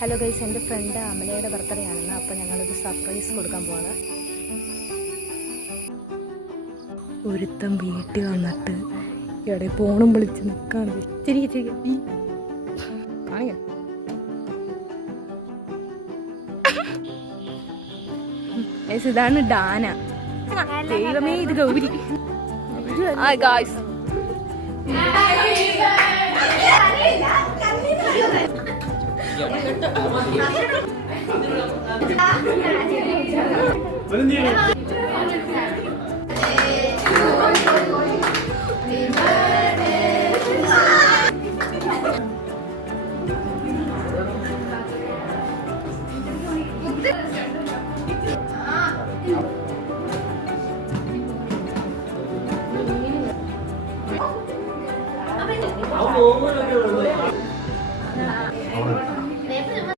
Hello guys, എൻ്റെ front അമലയുടെ birthday ആണെന്ന്. അപ്പോൾ ഞങ്ങളൊരു സർപ്രൈസ് കൊടുക്കാൻ പോവാണ്. ഒരുത്തം വീട്ടിൽ വന്നിട്ട് ഇവിടെ ഫോണും വിളിച്ച് നിൽക്കാണ്. ഇതാണ് ഡാന. ദൈവമേ, ഇത് ഗൗരി. Guys, What